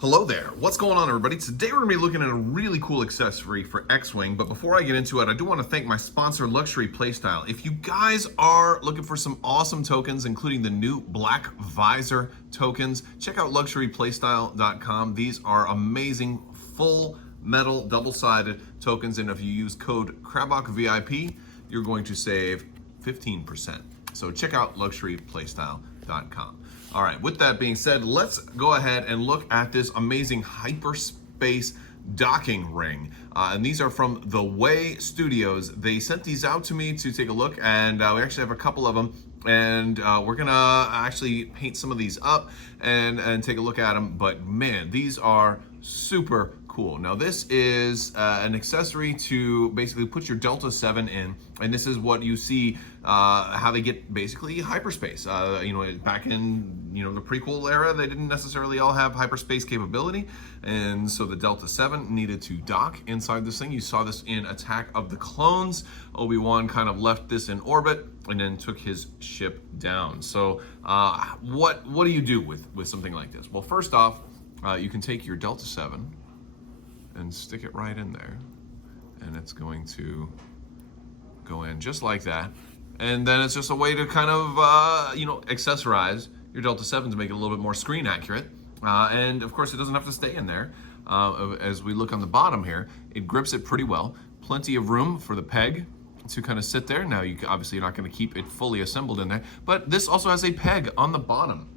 Hello there, what's going on everybody? Today we're going to be looking at a really cool accessory for X-Wing, but before I get into it, I do want to thank my sponsor Luxury Playstyle. If you guys are looking for some awesome tokens, including the new Black Visor tokens, check out luxuryplaystyle.com. These are amazing full metal double-sided tokens, and if you use code Crabbok VIP, you're going to save 15%. So check out luxuryplaystyle.com. All right, with that being said, let's go ahead and look at this amazing Hyperspace docking ring. And these are from TheWayDesignStudio. They sent these out to me to take a look, and we actually have a couple of them. And we're gonna actually paint some of these up and take a look at them. But man, these are super cool. Now this is an accessory to basically put your Delta 7 in, and this is what you see how they get basically hyperspace. Back in the prequel era, they didn't necessarily all have hyperspace capability, and so the Delta 7 needed to dock inside this thing. You saw this in Attack of the Clones. Obi-Wan kind of left this in orbit and then took his ship down. So what do you do with something like this? Well, first off, you can take your Delta 7 and stick it right in there, and it's going to go in just like that. And then it's just a way to kind of accessorize your Delta 7 to make it a little bit more screen accurate. And of course, it doesn't have to stay in there. As we look on the bottom here, it grips it pretty well. Plenty of room for the peg to kind of sit there. Now, obviously you're not going to keep it fully assembled in there, but this also has a peg on the bottom.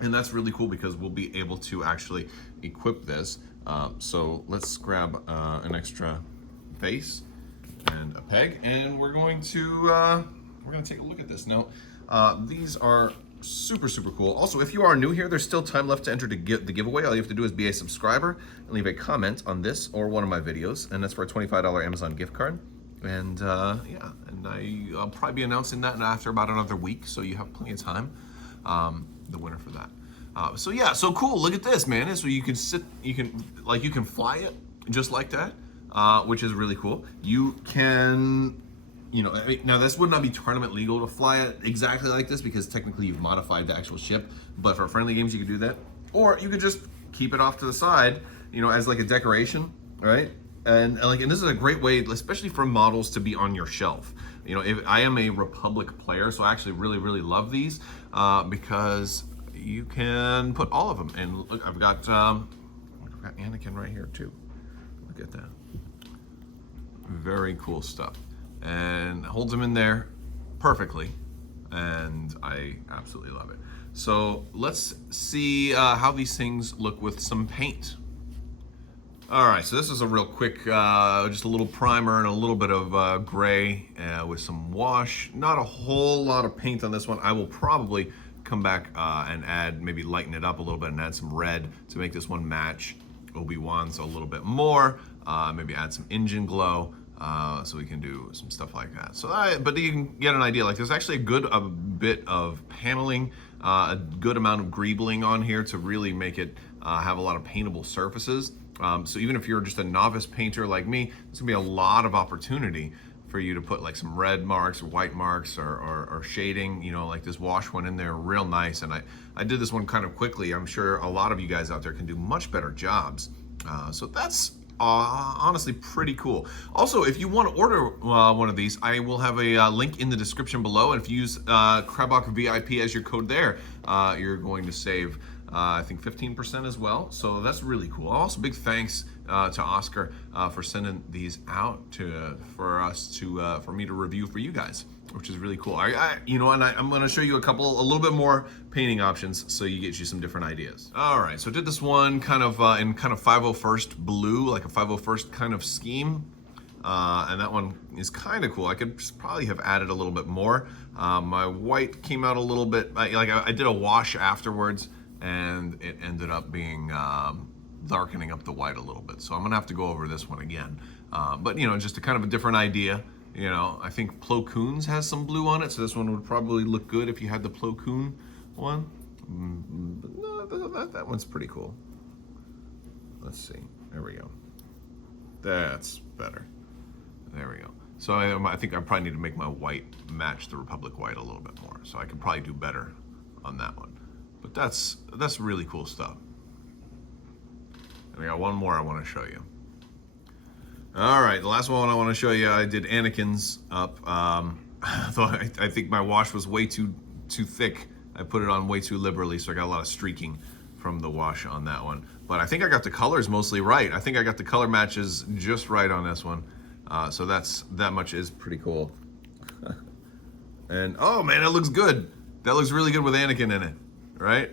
And that's really cool because we'll be able to actually equip this. So let's grab an extra base and a peg, and we're going to take a look at this. Now, these are super cool. Also, if you are new here, there's still time left to enter the giveaway. All you have to do is be a subscriber and leave a comment on this or one of my videos, and that's for a $25 Amazon gift card. And I'll probably be announcing that after about another week, so you have plenty of time. The winner for that. So cool. Look at this, man. So you can you can fly it just like that, which is really cool. You can, now this would not be tournament legal to fly it exactly like this because technically you've modified the actual ship. But for friendly games, you could do that, or you could just keep it off to the side, as like a decoration, right? And this is a great way, especially for models, to be on your shelf. If I am a Republic player, so I actually really love these because you can put all of them. And look, I've got Anakin right here too. Look at that. Very cool stuff. And holds them in there perfectly. And I absolutely love it. So let's see how these things look with some paint. All right, so this is a real quick, just a little primer and a little bit of gray with some wash. Not a whole lot of paint on this one. I will probably come back and maybe lighten it up a little bit and add some red to make this one match Obi-Wan's a little bit more. Maybe add some engine glow so we can do some stuff like that. So, but you can get an idea. Like, there's actually a bit of paneling, a good amount of greebling on here to really make it have a lot of paintable surfaces. So even if you're just a novice painter like me, there's gonna be a lot of opportunity for you to put like some red marks or white marks or shading, like this wash one in there real nice. And I did this one kind of quickly. I'm sure a lot of you guys out there can do much better jobs. So that's honestly pretty cool. Also, if you want to order one of these, I will have a link in the description below. And if you use Crabbok VIP as your code there, you're going to save I think 15% as well. So that's really cool. Also, big thanks to Oscar for sending these out for me to review for you guys, which is really cool. I'm going to show you a little bit more painting options so you get you some different ideas. All right, so I did this one in kind of 501st blue, like a 501st kind of scheme. And that one is kind of cool. I could probably have added a little bit more. My white came out a little bit, I did a wash afterwards, and it ended up being darkening up the white a little bit. So I'm gonna have to go over this one again. But just a kind of a different idea. I think Plo Koon's has some blue on it, so this one would probably look good if you had the Plo Koon one. That one's pretty cool. Let's see, there we go. That's better. There we go. So I think I probably need to make my white match the Republic white a little bit more. So I could probably do better on that one. But that's really cool stuff. And I got one more I want to show you. All right, the last one I want to show you, I did Anakin's up. I think my wash was way too thick. I put it on way too liberally, so I got a lot of streaking from the wash on that one. But I think I got the colors mostly right. I think I got the color matches just right on this one. So that much is pretty cool. And oh man, it looks good. That looks really good with Anakin in it, right?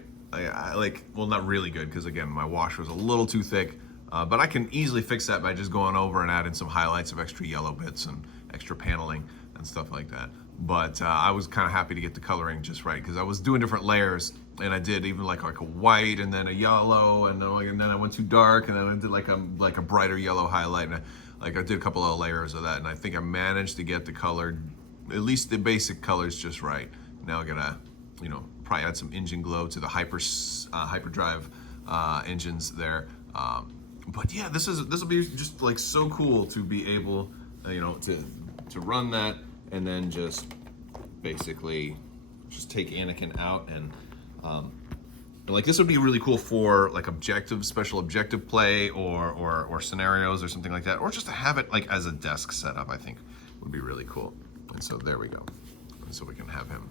Well, not really good, because again, my wash was a little too thick. But I can easily fix that by just going over and adding some highlights of extra yellow bits and extra paneling and stuff like that. But I was kind of happy to get the coloring just right, because I was doing different layers, and I did even like a white and then a yellow, and then I went too dark, and then I did like a brighter yellow highlight, and I did a couple of layers of that, and I think I managed to get the color, at least the basic colors, just right. Now I gotta, probably add some engine glow to the Hyperdrive engines there. But yeah, this will be just like so cool to be able, to run that, and then just basically just take Anakin out, and like this would be really cool for like special objective play or scenarios or something like that, or just to have it like as a desk setup. I think would be really cool. And so there we go. And so we can have him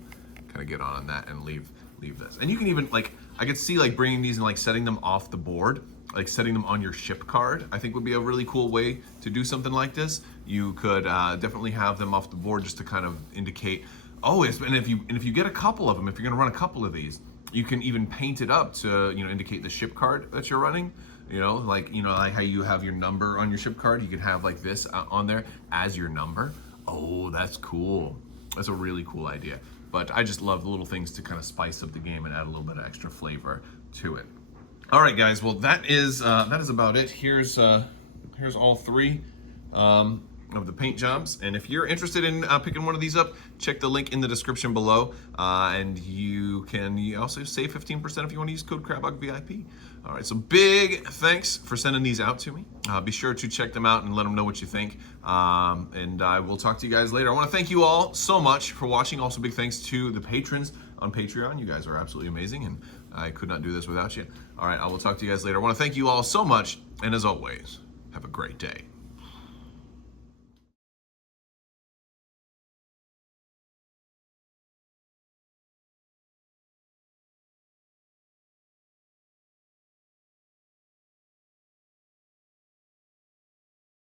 kind of get on that and leave this. And you can even I could see bringing these and setting them off the board, setting them on your ship card, I think would be a really cool way to do something like this. You could definitely have them off the board just to kind of indicate, and if you get a couple of them, if you're gonna run a couple of these, you can even paint it up to indicate the ship card that you're running. Like how you have your number on your ship card, you could have like this on there as your number. Oh, that's cool. That's a really cool idea. But I just love the little things to kind of spice up the game and add a little bit of extra flavor to it. All right, guys. Well, that is about it. Here's all three of the paint jobs. And if you're interested in picking one of these up, check the link in the description below. And you can also save 15% if you want to use code Crabbok VIP. All right, so big thanks for sending these out to me. Be sure to check them out and let them know what you think. And I will talk to you guys later. I want to thank you all so much for watching. Also, big thanks to the patrons on Patreon. You guys are absolutely amazing, and I could not do this without you. All right, I will talk to you guys later. I want to thank you all so much, and as always, have a great day.